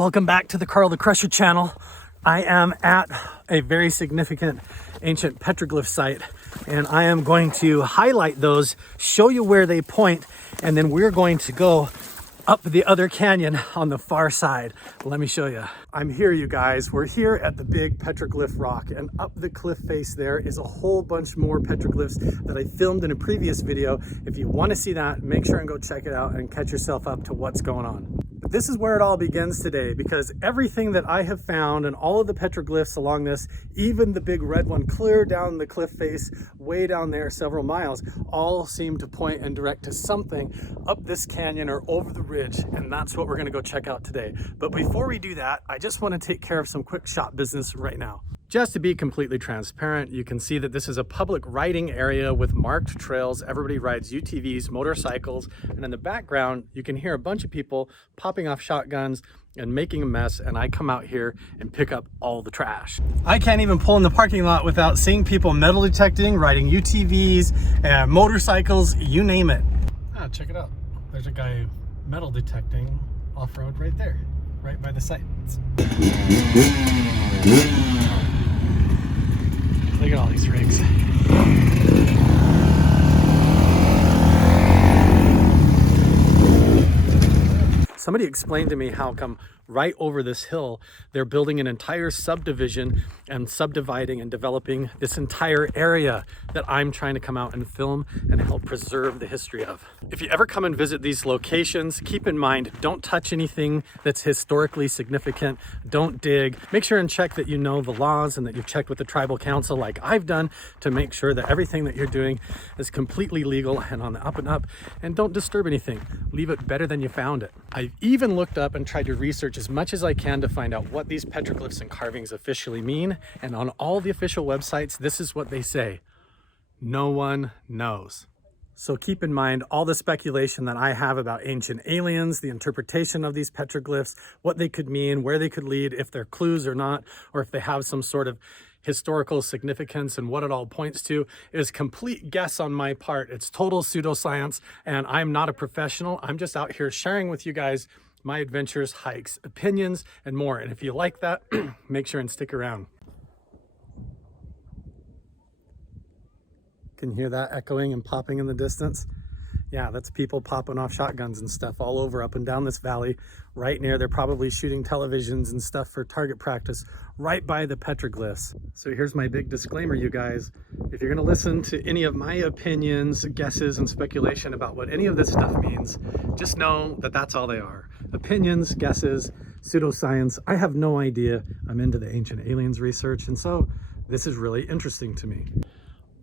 Welcome back to the Carl the Crusher channel. I am at a very significant ancient petroglyph site, and I am going to highlight those, show you where they point, and then we're going to go up the other canyon on the far side. Let me show you. I'm here, you guys. We're here at the big petroglyph rock, and up the cliff face there is a whole bunch more petroglyphs that I filmed in a previous video. If you want to see that, make sure and go check it out and catch yourself up to what's going on. But this is where it all begins today, because everything that I have found and all of the petroglyphs along this, even the big red one clear down the cliff face, way down there several miles, all seem to point and direct to something up this canyon or over the ridge, and that's what we're going to go check out today. But before we do that, I just want to take care of some quick shop business right now. Just to be completely transparent, you can see that this is a public riding area with marked trails. Everybody rides UTVs, motorcycles, and in the background, you can hear a bunch of people popping off shotguns and making a mess, and I come out here and pick up all the trash. I can't even pull in the parking lot without seeing people metal detecting, riding UTVs, motorcycles, you name it. Ah, check it out. There's a guy metal detecting off-road right there, right by the site. Look at all these rigs. Somebody explained to me how come right over this hill they're building an entire subdivision and subdividing and developing this entire area that I'm trying to come out and film and help preserve the history of. If you ever come and visit these locations, keep in mind, don't touch anything that's historically significant. Don't dig. Make sure and check that you know the laws and that you've checked with the tribal council like I've done to make sure that everything that you're doing is completely legal and on the up and up, and don't disturb anything. Leave it better than you found it. I've even looked up and tried to research as much as I can to find out what these petroglyphs and carvings officially mean, and on all the official websites, this is what they say: no one knows. So keep in mind all the speculation that I have about ancient aliens, the interpretation of these petroglyphs, what they could mean, where they could lead, if they're clues or not, or if they have some sort of historical significance and what it all points to, is complete guess on my part. It's total pseudoscience, and I'm not a professional. I'm just out here sharing with you guys my adventures, hikes, opinions, and more. And if you like that, make sure and stick around. Can you hear that echoing and popping in the distance? Yeah, that's people popping off shotguns and stuff all over up and down this valley right near. They're probably shooting televisions and stuff for target practice right by the petroglyphs. So here's my big disclaimer, you guys. If you're going to listen to any of my opinions, guesses, and speculation about what any of this stuff means, just know that that's all they are. Opinions, guesses, pseudoscience. I have no idea. I'm into the ancient aliens research, and so this is really interesting to me.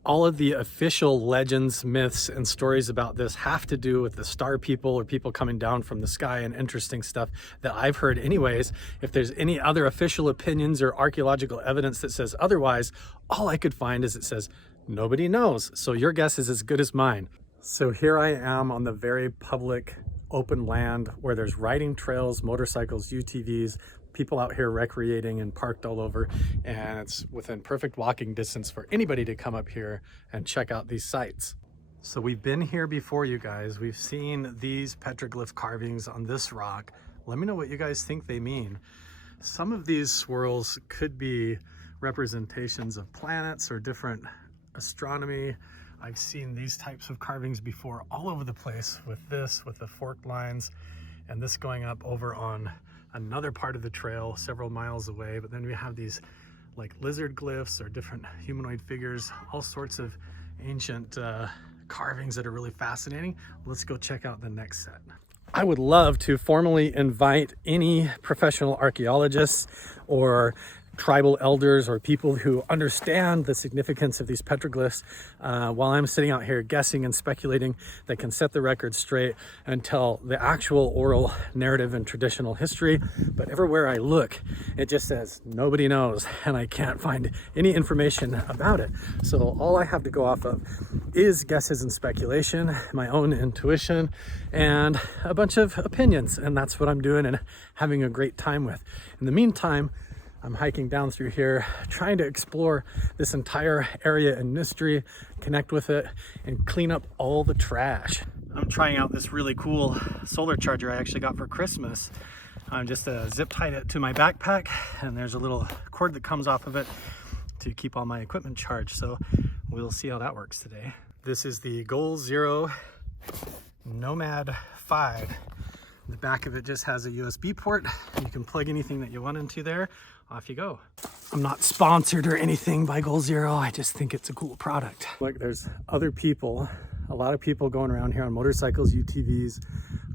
All of the official legends, myths, and stories about this have to do with the star people or people coming down from the sky and interesting stuff that I've heard anyways. If there's any other official opinions or archaeological evidence that says otherwise, all I could find is it says nobody knows. So your guess is as good as mine. So here I am on the very public open land where there's riding trails, motorcycles, UTVs, people out here recreating and parked all over, and it's within perfect walking distance for anybody to come up here and check out these sites. So we've been here before, you guys. We've seen these petroglyph carvings on this rock. Let me know what you guys think they mean. Some of these swirls could be representations of planets or different astronomy. I've seen these types of carvings before all over the place with this, with the forked lines, and this going up over on another part of the trail several miles away. But then we have these like lizard glyphs or different humanoid figures, all sorts of ancient carvings that are really fascinating. Let's go check out the next set. I would love to formally invite any professional archaeologists or tribal elders or people who understand the significance of these petroglyphs while I'm sitting out here guessing and speculating, that can set the record straight and tell the actual oral narrative and traditional history. But everywhere I look, it just says nobody knows, and I can't find any information about it. So all I have to go off of is guesses and speculation, my own intuition, and a bunch of opinions, and that's what I'm doing and having a great time with. In the meantime, I'm hiking down through here, trying to explore this entire area and mystery, connect with it, and clean up all the trash. I'm trying out this really cool solar charger I actually got for Christmas. Just zip tied it to my backpack, and there's a little cord that comes off of it to keep all my equipment charged. So we'll see how that works today. This is the Goal Zero Nomad 5. The back of it just has a USB port. You can plug anything that you want into there. Off you go. I'm not sponsored or anything by Goal Zero. I just think it's a cool product. Look, there's other people, a lot of people going around here on motorcycles, UTVs,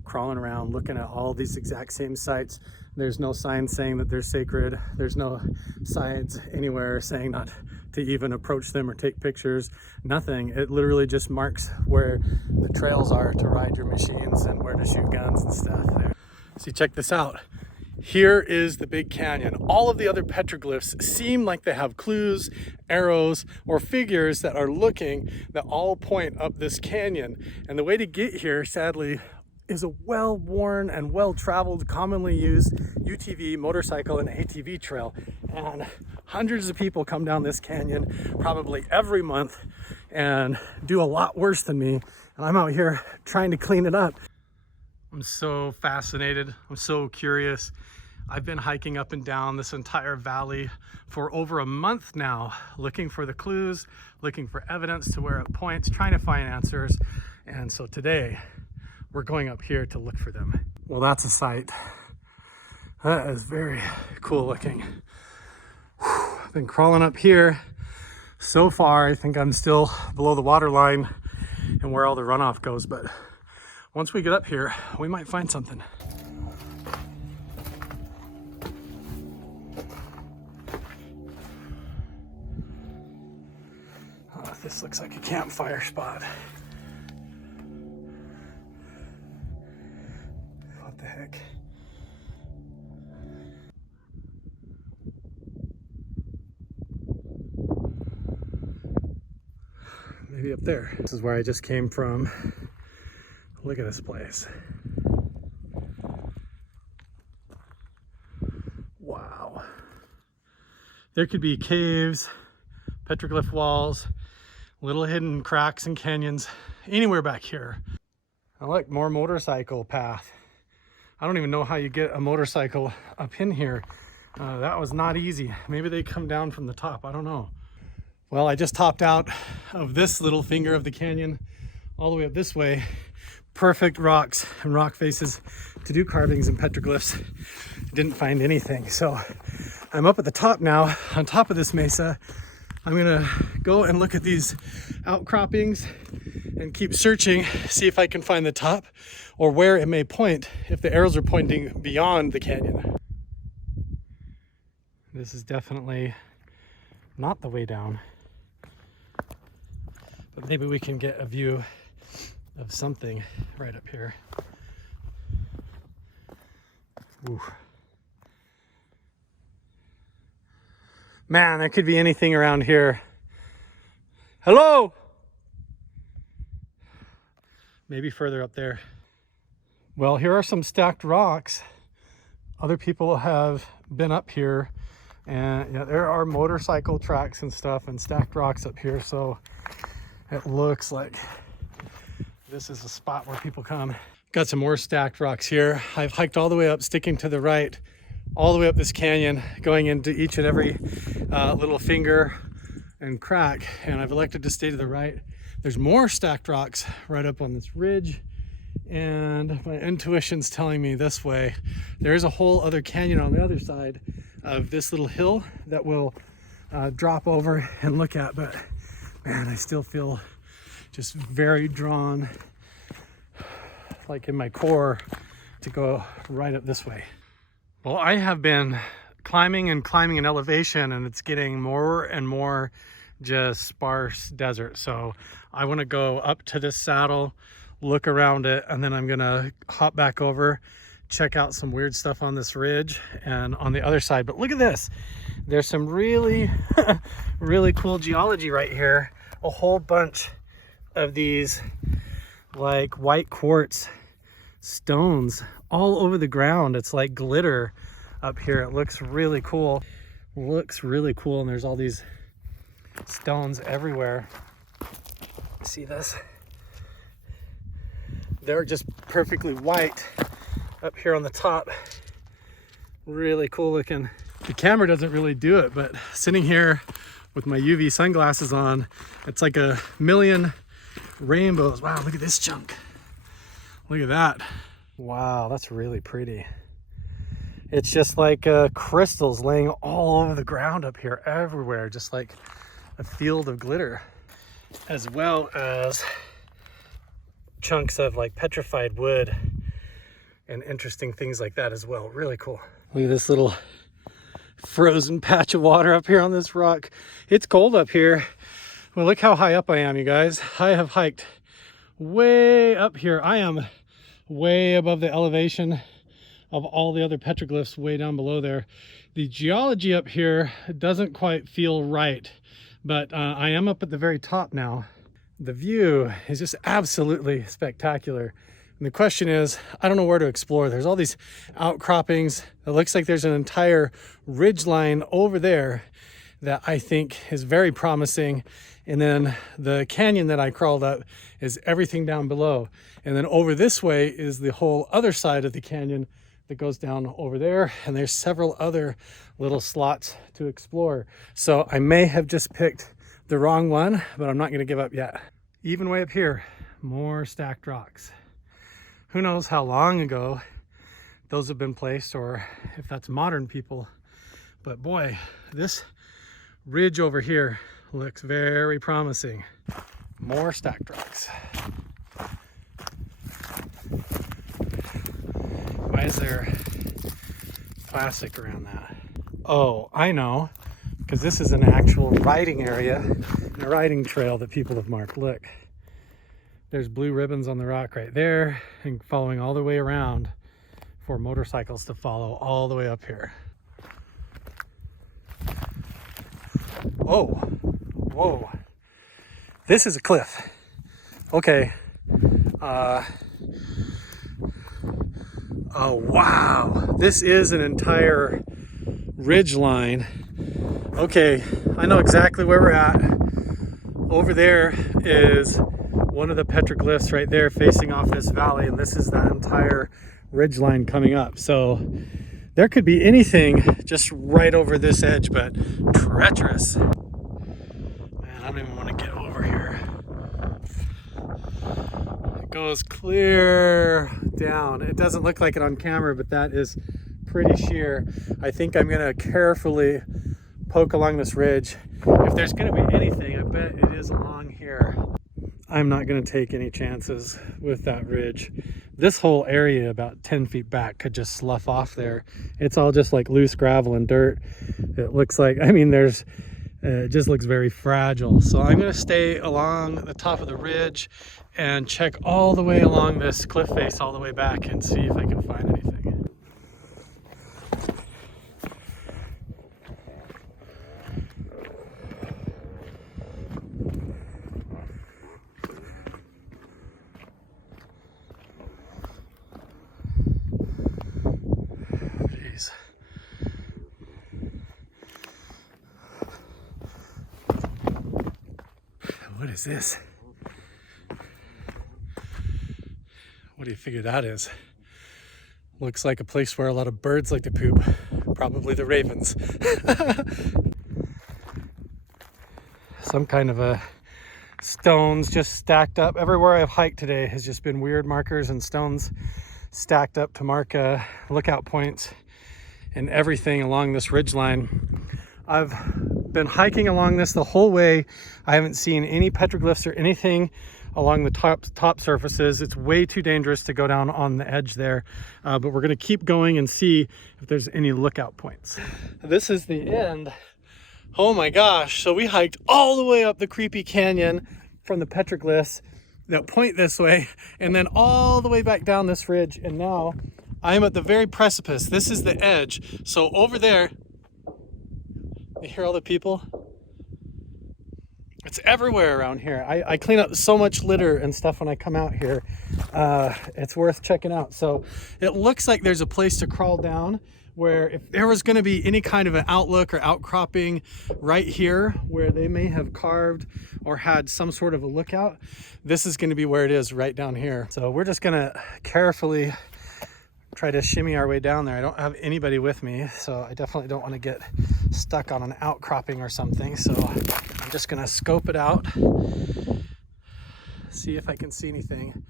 crawling around, looking at all these exact same sites. There's no sign saying that they're sacred. There's no signs anywhere saying not to even approach them or take pictures. Nothing. It literally just marks where the trails are to ride your machines and where to shoot guns and stuff. See, check this out. Here is the big canyon. All of the other petroglyphs seem like they have clues, arrows, or figures that are looking that all point up this canyon. And the way to get here, sadly, is a well-worn and well-traveled, commonly used UTV, motorcycle, and ATV trail. And hundreds of people come down this canyon probably every month and do a lot worse than me. And I'm out here trying to clean it up. I'm so fascinated. I'm so curious. I've been hiking up and down this entire valley for over a month now, looking for the clues, looking for evidence to where it points, trying to find answers. And so today, we're going up here to look for them. Well, that's a sight. That is very cool looking. Whew, I've been crawling up here. So far, I think I'm still below the water line and where all the runoff goes, but once we get up here, we might find something. Oh, this looks like a campfire spot. What the heck? Maybe up there. This is where I just came from. Look at this place. Wow. There could be caves, petroglyph walls, little hidden cracks and canyons, anywhere back here. I like more motorcycle path. I don't even know how you get a motorcycle up in here. That was not easy. Maybe they come down from the top, I don't know. Well, I just topped out of this little finger of the canyon all the way up this way. Perfect rocks and rock faces to do carvings and petroglyphs. Didn't find anything. So I'm up at the top now, on top of this mesa. I'm gonna go and look at these outcroppings and keep searching, see if I can find the top or where it may point if the arrows are pointing beyond the canyon. This is definitely not the way down, but maybe we can get a view of something right up here. Ooh. Man, there could be anything around here. Hello? Maybe further up there. Well, here are some stacked rocks. Other people have been up here, and yeah, there are motorcycle tracks and stuff and stacked rocks up here, so it looks like this is a spot where people come. Got some more stacked rocks here. I've hiked all the way up, sticking to the right, all the way up this canyon, going into each and every little finger and crack, and I've elected to stay to the right. There's more stacked rocks right up on this ridge, and my intuition's telling me this way. There's a whole other canyon on the other side of this little hill that we'll drop over and look at, but man, I still feel just very drawn, like in my core, to go right up this way. Well, I have been climbing and climbing in elevation, and it's getting more and more just sparse desert. So I want to go up to this saddle, look around it, and then I'm gonna hop back over, check out some weird stuff on this ridge and on the other side. But look at this. There's some really, really cool geology right here. A whole bunch of these like white quartz stones all over the ground. It's like glitter up here. It looks really cool. Looks really cool. And there's all these stones everywhere. See this? They're just perfectly white up here on the top. Really cool looking. The camera doesn't really do it, but sitting here with my UV sunglasses on, it's like a million rainbows. Wow, look at this chunk. Look at that. Wow, that's really pretty. It's just like crystals laying all over the ground up here, everywhere, just like a field of glitter, as well as chunks of like petrified wood and interesting things like that as well. Really cool. Look at this little frozen patch of water up here on this rock. It's cold up here. Well, look how high up I am, you guys. I have hiked way up here. I am way above the elevation of all the other petroglyphs way down below there. The geology up here doesn't quite feel right, but I am up at the very top now. The view is just absolutely spectacular. And the question is, I don't know where to explore. There's all these outcroppings. It looks like there's an entire ridge line over there that I think is very promising. And then the canyon that I crawled up is everything down below. And then over this way is the whole other side of the canyon that goes down over there. And there's several other little slots to explore. So I may have just picked the wrong one, but I'm not going to give up yet. Even way up here, more stacked rocks. Who knows how long ago those have been placed, or if that's modern people. But boy, this ridge over here looks very promising. More stacked rocks. Why is there plastic around that? Oh, I know, because this is an actual riding area and a riding trail that people have marked. Look, there's blue ribbons on the rock right there and following all the way around for motorcycles to follow all the way up here. Whoa, whoa, this is a cliff. Okay. Oh, wow. This is an entire ridge line. Okay, I know exactly where we're at. Over there is one of the petroglyphs right there facing off this valley, and this is that entire ridge line coming up. So there could be anything just right over this edge, but treacherous. Man, I don't even want to get over here. It goes clear down. It doesn't look like it on camera, but that is pretty sheer. I think I'm gonna carefully poke along this ridge. If there's gonna be anything, I bet it is along here. I'm not gonna take any chances with that ridge. This whole area about 10 feet back could just slough off there. It's all just like loose gravel and dirt. It looks like, I mean, it just looks very fragile. So I'm gonna stay along the top of the ridge and check all the way along this cliff face all the way back and see if I can find anything. Jeez. What is this? What do you figure that is? Looks like a place where a lot of birds like to poop. Probably the ravens. Some kind of a stones just stacked up. Everywhere I've hiked today has just been weird markers and stones stacked up to mark lookout points and everything along this ridge line. I've been hiking along this the whole way. I haven't seen any petroglyphs or anything along the top surfaces. It's way too dangerous to go down on the edge there, but we're gonna keep going and see if there's any lookout points. This is the end. Oh my gosh, so we hiked all the way up the creepy canyon from the petroglyphs that point this way, and then all the way back down this ridge, and now I'm at the very precipice. This is the edge. So over there, you hear all the people? It's everywhere around here. I clean up so much litter and stuff when I come out here. It's worth checking out. So it looks like there's a place to crawl down where if there was going to be any kind of an outlook or outcropping right here where they may have carved or had some sort of a lookout, this is going to be where it is, right down here. So we're just going to carefully Try to shimmy our way down there. I don't have anybody with me, so I definitely don't want to get stuck on an outcropping or something. So I'm just gonna scope it out, see if I can see anything.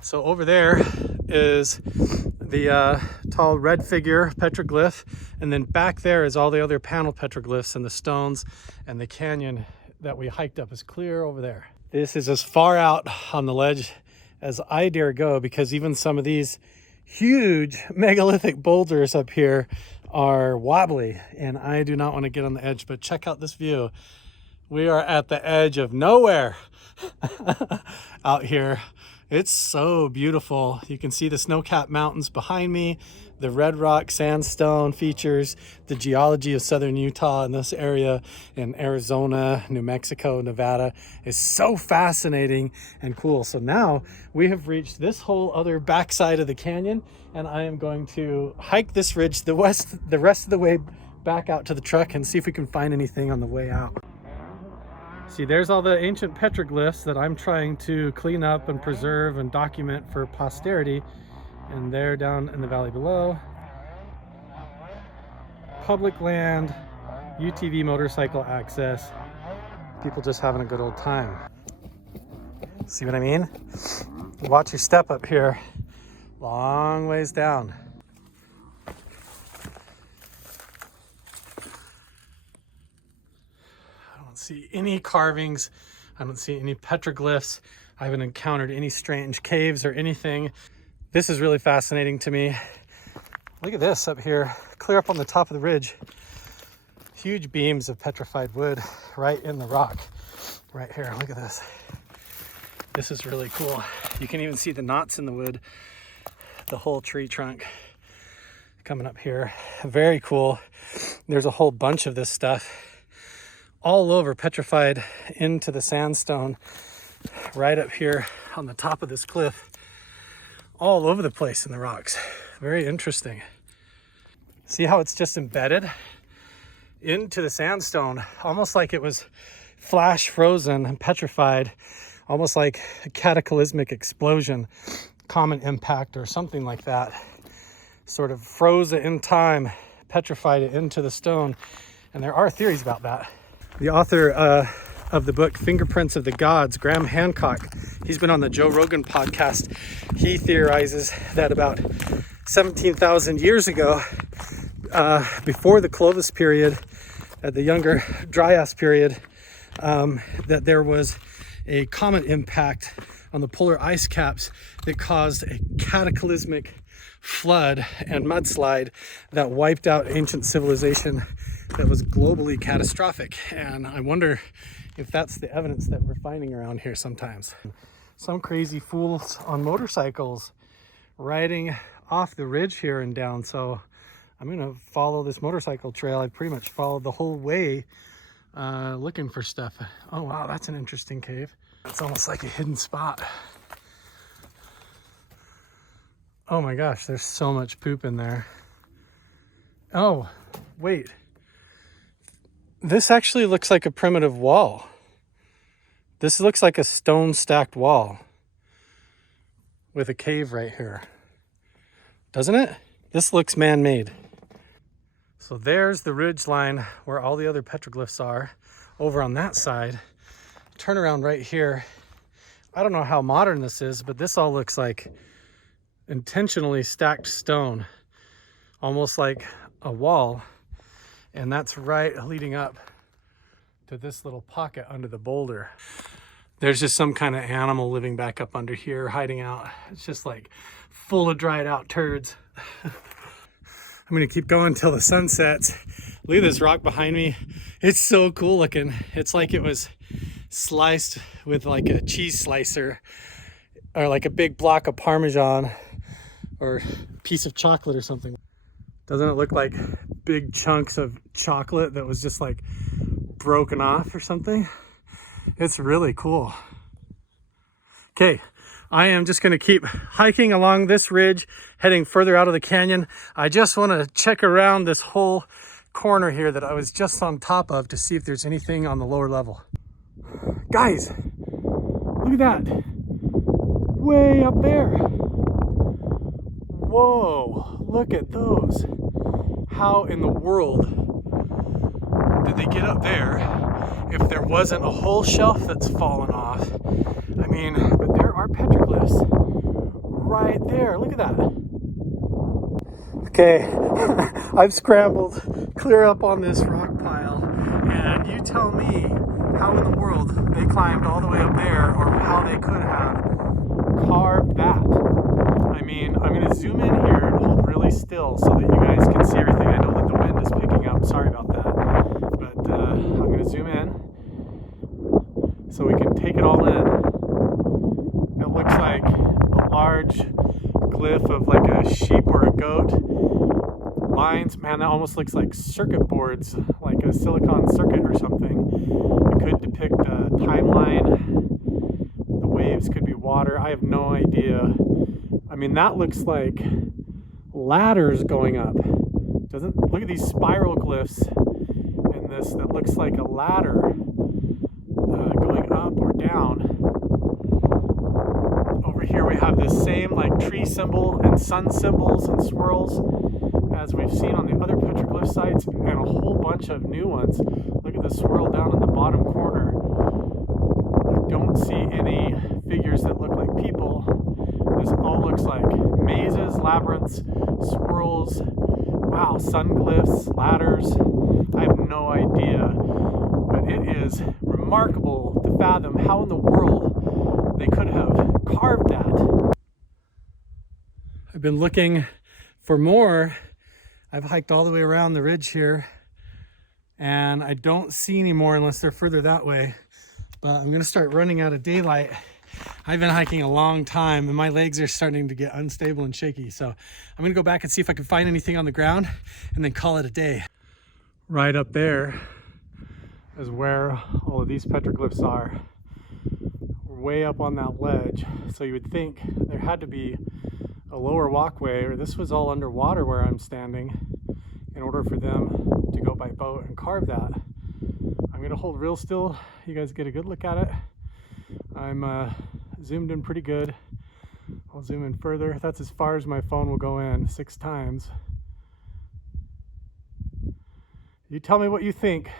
So over there is the tall red figure petroglyph, and then back there is all the other panel petroglyphs and the stones, and the canyon that we hiked up is clear over there. This is as far out on the ledge as I dare go, because even some of these huge megalithic boulders up here are wobbly, and I do not want to get on the edge. But check out this view. We are at the edge of nowhere out here. It's so beautiful. You can see the snow-capped mountains behind me, the red rock sandstone features, the geology of southern Utah in this area, in Arizona, New Mexico, Nevada is so fascinating and cool. So now we have reached this whole other backside of the canyon, and I am going to hike this ridge the rest of the way back out to the truck and see if we can find anything on the way out. See, there's all the ancient petroglyphs that I'm trying to clean up and preserve and document for posterity. And they're down in the valley below. Public land, UTV motorcycle access. People just having a good old time. See what I mean? Watch your step up here. Long ways down. See any carvings. I don't see any petroglyphs. I haven't encountered any strange caves or anything. This is really fascinating to me. Look at this up here, clear up on the top of the ridge. Huge beams of petrified wood right in the rock. Right here, look at this. This is really cool. You can even see the knots in the wood, the whole tree trunk coming up here. Very cool. There's a whole bunch of this stuff all over, petrified into the sandstone right up here on the top of this cliff, all over the place in the rocks. Very interesting. See how it's just embedded into the sandstone, almost like it was flash frozen and petrified, almost like a cataclysmic explosion, comet impact or something like that. Sort of froze it in time, petrified it into the stone. And there are theories about that. The author of the book Fingerprints of the Gods, Graham Hancock, he's been on the Joe Rogan podcast. He theorizes that about 17,000 years ago, before the Clovis period, the younger Dryas period, that there was a comet impact on the polar ice caps that caused a cataclysmic flood and mudslide that wiped out ancient civilization that was globally catastrophic. And I wonder if that's the evidence that we're finding around here sometimes. Some crazy fools on motorcycles riding off the ridge here and down. So I'm gonna follow this motorcycle trail. I pretty much followed the whole way looking for stuff. Oh wow, that's an interesting cave. It's almost like a hidden spot. Oh my gosh, there's so much poop in there. Oh, wait. This actually looks like a primitive wall. This looks like a stone stacked wall with a cave right here. Doesn't it? This looks man-made. So there's the ridge line where all the other petroglyphs are over on that side. Turn around right here. I don't know how modern this is, but this all looks like intentionally stacked stone, almost like a wall. And that's right leading up to this little pocket under the boulder. There's just some kind of animal living back up under here, hiding out. It's just like full of dried out turds. I'm gonna keep going till the sun sets. Look at this rock behind me. It's so cool looking. It's like it was sliced with like a cheese slicer, or like a big block of Parmesan or piece of chocolate or something. Doesn't it look like big chunks of chocolate that was just like broken off or something? It's really cool. Okay, I am just gonna keep hiking along this ridge, heading further out of the canyon. I just wanna check around this whole corner here that I was just on top of to see if there's anything on the lower level. Guys, look at that. Way up there. Whoa, look at those. How in the world did they get up there if there wasn't a whole shelf that's fallen off? I mean, but there are petroglyphs right there. Look at that. Okay, I've scrambled clear up on this rock pile, and you tell me how in the world they climbed all the way up there, or how they could have carved that. I mean, I'm going to zoom in here and hold really still so that you guys can see everything. I know that the wind is picking up, sorry about that, but I'm going to zoom in so we can take it all in. It looks like a large glyph of like a sheep or a goat. Lines, man, that almost looks like circuit boards, like a silicon circuit or something. It could depict a timeline. The waves could be water. I have no idea. I mean, that looks like ladders going up. Doesn't look at these spiral glyphs in this that looks like a ladder going up or down. Over here we have this same like tree symbol and sun symbols and swirls as we've seen on the other petroglyph sites, and a whole bunch of new ones. Look at the swirl down in the bottom corner. I don't see any figures that look like people. This all looks like mazes, labyrinths, swirls. Wow, sun glyphs, ladders. I have no idea, but it is remarkable to fathom how in the world they could have carved that. I've been looking for more. I've hiked all the way around the ridge here, and I don't see any more unless they're further that way. But I'm gonna start running out of daylight. I've been hiking a long time and my legs are starting to get unstable and shaky. So I'm gonna go back and see if I can find anything on the ground and then call it a day. Right up there is where all of these petroglyphs are. We're way up on that ledge. So you would think there had to be a lower walkway, or this was all underwater where I'm standing, in order for them to go by boat and carve that. I'm gonna hold real still. You guys get a good look at it. I'm zoomed in pretty good. I'll zoom in further. That's as far as my phone will go in, 6 times. You tell me what you think.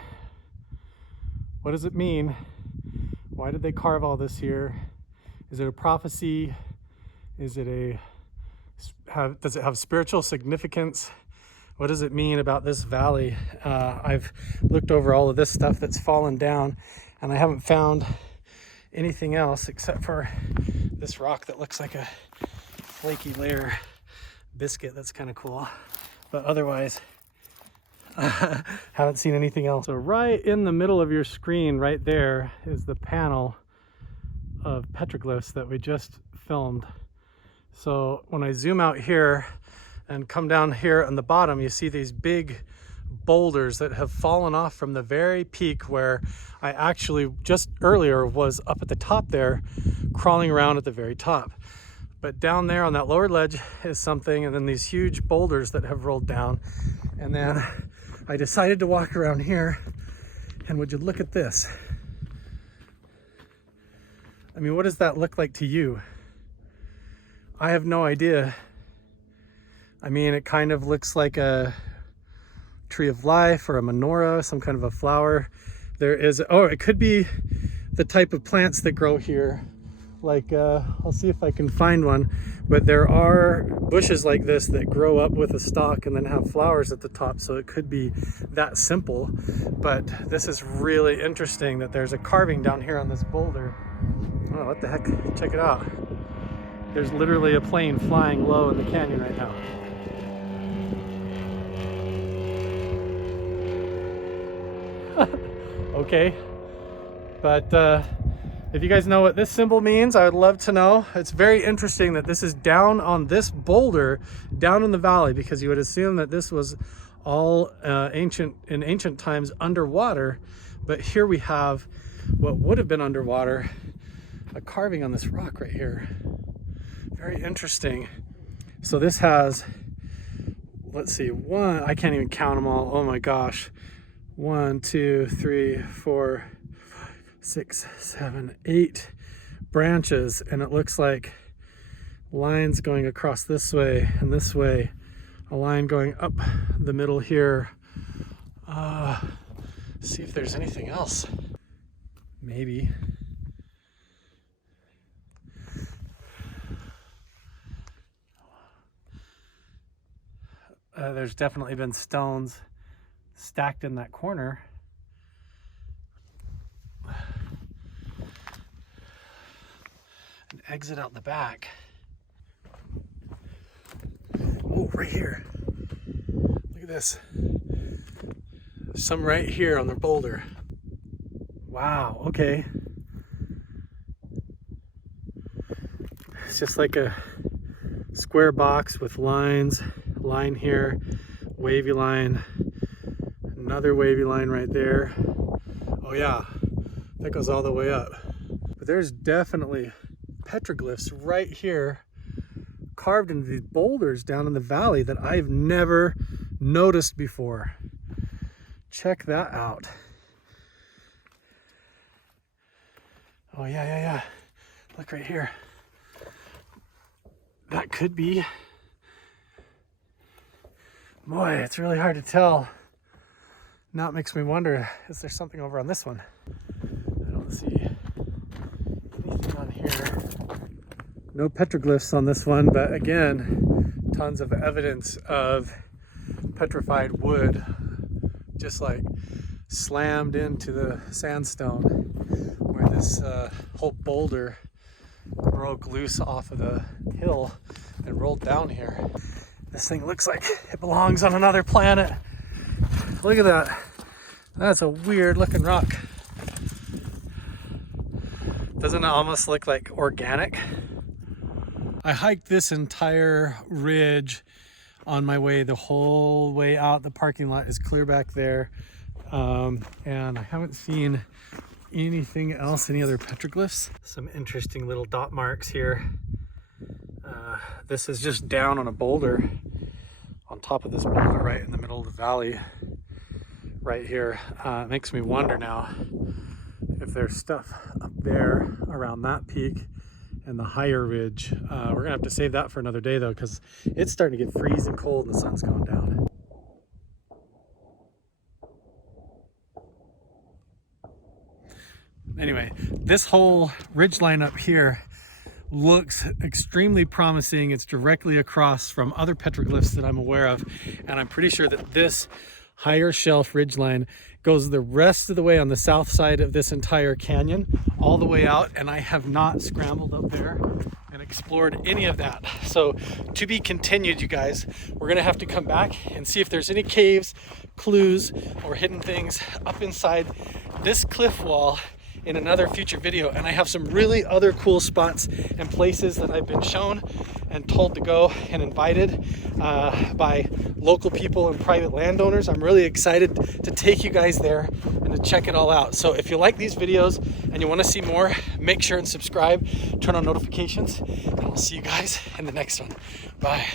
What does it mean? Why did they carve all this here? Is it a prophecy? Is it does it have spiritual significance? What does it mean about this valley? I've looked over all of this stuff that's fallen down, and I haven't found anything else except for this rock that looks like a flaky layer biscuit. That's kind of cool, but otherwise haven't seen anything else. So right in the middle of your screen right there is the panel of petroglyphs that we just filmed. So when I zoom out here and come down here on the bottom, you see these big boulders that have fallen off from the very peak where I actually just earlier was up at the top there, crawling around at the very top. But down there on that lower ledge is something, and then these huge boulders that have rolled down. And then I decided to walk around here, and would you look at this? I mean, what does that look like to you? I have no idea. I mean, it kind of looks like a tree of life or a menorah, some kind of a flower. There is, oh, it could be the type of plants that grow here. Like, I'll see if I can find one, but there are bushes like this that grow up with a stalk and then have flowers at the top, so it could be that simple. But this is really interesting that there's a carving down here on this boulder. Oh, what the heck, check it out. There's literally a plane flying low in the canyon right now. Okay, but if you guys know what this symbol means, I would love to know. It's very interesting that this is down on this boulder down in the valley, because you would assume that this was all in ancient times underwater, but here we have what would have been underwater, a carving on this rock right here. Very interesting. So this has, let's see, I can't even count them all. Oh my gosh. 1, 2, 3, 4, 5, 6, 7, 8 branches, and it looks like lines going across this way and this way, a line going up the middle here. See if there's anything else. Maybe. There's definitely been stones stacked in that corner. An exit out the back. Oh, right here. Look at this. Some right here on the boulder. Wow, okay. It's just like a square box with lines. Line here, wavy line, another wavy line right there. Oh yeah, that goes all the way up. But there's definitely petroglyphs right here carved into these boulders down in the valley that I've never noticed before. Check that out. Oh yeah. Look right here. That could be. Boy, it's really hard to tell. Now it makes me wonder, is there something over on this one? I don't see anything on here. No petroglyphs on this one, but again, tons of evidence of petrified wood, just like slammed into the sandstone where this whole boulder broke loose off of the hill and rolled down here. This thing looks like it belongs on another planet. Look at that. That's a weird looking rock. Doesn't it almost look like organic? I hiked this entire ridge on my way the whole way out. The parking lot is clear back there. And I haven't seen anything else, any other petroglyphs. Some interesting little dot marks here. This is just down on a boulder, on top of this boulder right in the middle of the valley right here. It makes me wonder now if there's stuff up there around that peak and the higher ridge. We're gonna have to save that for another day though, because it's starting to get freezing cold and the sun's going down. Anyway, this whole ridgeline up here looks extremely promising. It's directly across from other petroglyphs that I'm aware of, and I'm pretty sure that this higher shelf ridgeline goes the rest of the way on the south side of this entire canyon, all the way out, and I have not scrambled up there and explored any of that. So to be continued, you guys. We're gonna have to come back and see if there's any caves, clues, or hidden things up inside this cliff wall in another future video. And I have some really other cool spots and places that I've been shown and told to go and invited by local people and private landowners. I'm really excited to take you guys there and to check it all out. So if you like these videos and you want to see more, make sure and subscribe, turn on notifications, and I'll see you guys in the next one. Bye.